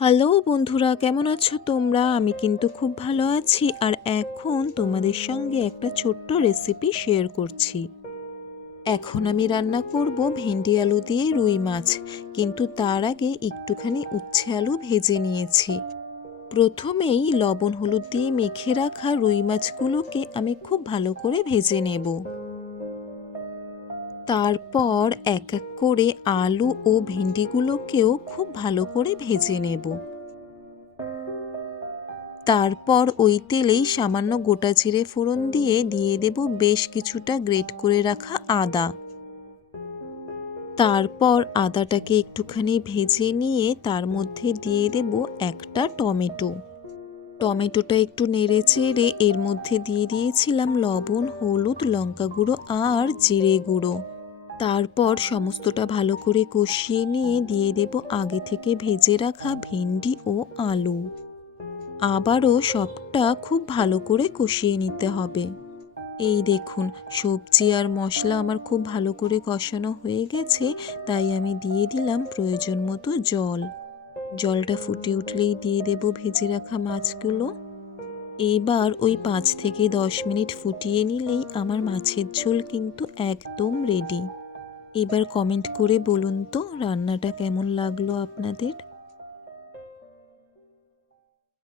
Hello বন্ধুরা, কেমন আছো তোমরা? আমি কিন্তু খুব ভালো আছি আর এখন তোমাদের সঙ্গে একটা ছোট্ট রেসিপি শেয়ার করছি। এখন আমি রান্না করব ভেন্ডি আলু দিয়ে রুই মাছ, কিন্তু তার আগে একটুখানি উচ্ছে আলু ভেজে নিয়েছি। প্রথমেই লবণ হলুদ দিয়ে মেখে রাখা রুই মাছগুলোকে আমি খুব ভালো করে ভেজে নেব। তারপর এক এক করে আলু ও ভেন্ডিগুলোকেও খুব ভালো করে ভেজে নেব। তারপর ওই তেলেই সামান্য গোটা জিরে ফোড়ন দিয়ে দিয়ে দেব বেশ কিছুটা গ্রেট করে রাখা আদা। তারপর আদাটাকে একটুখানি ভেজে নিয়ে তার মধ্যে দিয়ে দেব একটা টমেটো। টমেটোটা একটু নেড়ে চেড়ে এর মধ্যে দিয়ে দিয়েছিলাম লবণ, হলুদ, লঙ্কা গুঁড়ো আর জিরে গুঁড়ো। তারপর সমস্তটা ভালো করে কষিয়ে নিয়ে দিয়ে দেব আগে থেকে ভেজে রাখা ভেন্ডি ও আলু। আবারও সবটা খুব ভালো করে কষিয়ে নিতে হবে। এই দেখুন, সবজি আর মশলা আমার খুব ভালো করে কষানো হয়ে গেছে, তাই আমি দিয়ে দিলাম প্রয়োজন মতো জল। জলটা ফুটে উঠলেই দিয়ে দেব ভেজে রাখা মাছগুলো। এবার ওই পাঁচ থেকে দশ মিনিট ফুটিয়ে নিলেই আমার মাছের ঝোল কিন্তু একদম রেডি এবার কমেন্ট করে বলুন তো রান্নাটা কেমন লাগল আপনাদের?